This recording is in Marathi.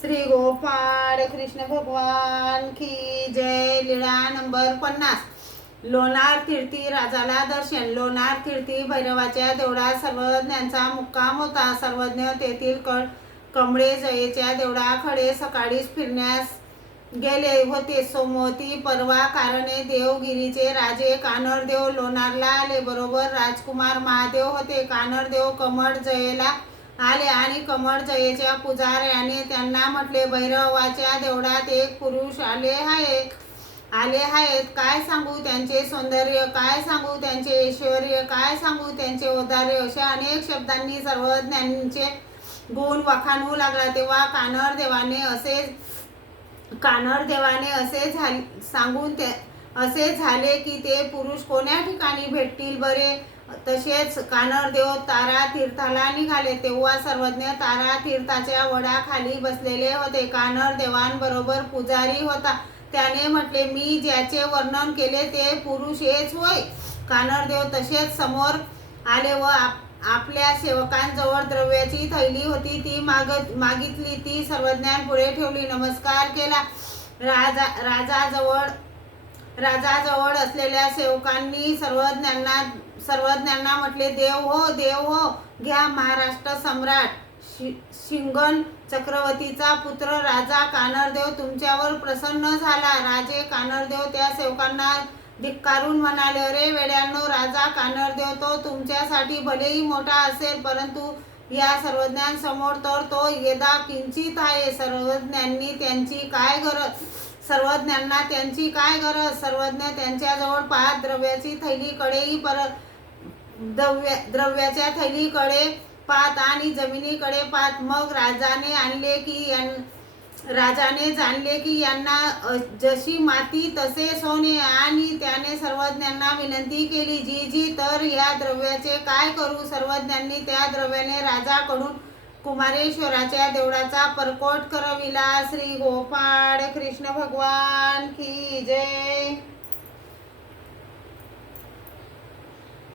श्री गोपाळ कृष्ण भगवान की जय लीळा नंबर पन्नास. लोणार तीर्थी राजाला दर्शन लोणार तीर्थी भैरवाच्या देवळात सर्वज्ञांचा मुक्काम होता. सर्वज्ञ तेथील कळ कमळे जयेच्या देवळाकडे सकाळीच फिरण्यास गेले होते. सोमवती परवा कारणे देवगिरीचे राजे कानरदेव लोणारला आले. बरोबर राजकुमार महादेव होते. कानरदेव कमळ जयेला आले आणि कमळ जयेच्या पुजाऱ्याने त्यांना म्हटले भैरवाच्या देवळात एक पुरुष आले आहे आले आहेत. काय सांगू त्यांचे सौंदर्य? काय सांगू त्यांचे ऐश्वर्य काय सांगू त्यांचे औदार्य? अशा अनेक शब्दांनी सर्वज्ञांचे गुण वखाणू लागला. तेव्हा कानर देवाने असे कानर देवाने असे झाले सांगून ते असे झाले की ते पुरुष कोण्या ठिकाणी भेटतील बरे? तसेच कानरदेव तारा तीर्थाला निघाले. तेव्हा सर्वज्ञ तारा तीर्थाच्या वडाखाली बसलेले होते. कानर देवांबरोबर पुजारी होता. त्याने म्हटले मी ज्याचे वर्णन केले ते पुरुष हेच होय. कानरदेव तसेच समोर आले व आप- आपल्या सेवकांजवळ द्रव्याची थैली होती. ती माग मागितली. ती सर्वज्ञांपुढे ठेवली. नमस्कार केला. राजा राजाजवळ राजाजवळ असलेल्या सेवकांनी सर्वज्ञांना सर्वज्ञांना म्हटले देव हो देव हो घ्या महाराष्ट्र सम्राट. शि शिंगण चक्रवर्तीचा पुत्र राजा कानरदेव तुमच्यावर प्रसन्न झाला. राजे कानरदेव त्या सेवकांना धिक्कारून म्हणाले अरे वेड्यांनो राजा कानरदेव तो तुमच्यासाठी भलेही मोठा असेल परंतु या सर्वज्ञांसमोर तर तो येदा किंचित आहे. सर्वज्ञांनी त्यांची काय गरज? सर्वज्ञांना त्यांची काय गरज? सर्वज्ञ त्यांच्याजवळ पाहत द्रव्याची थैलीकडेही परत द्रव्य द्रव्याच्या थैलीकडे पाहत आणि जमिनीकडे पाहत. मग राजाने आणले की यां राजाने जाणले की यांना जशी माती तसे सोने. आणि त्याने सर्वज्ञांना विनंती केली जी जी तर या द्रव्याचे काय करू? सर्वज्ञांनी त्या द्रव्याने राजाकडून कुमारेश्वराच्या देवळाचा परकोट करविला श्री गोपाळ कृष्ण भगवान की जय.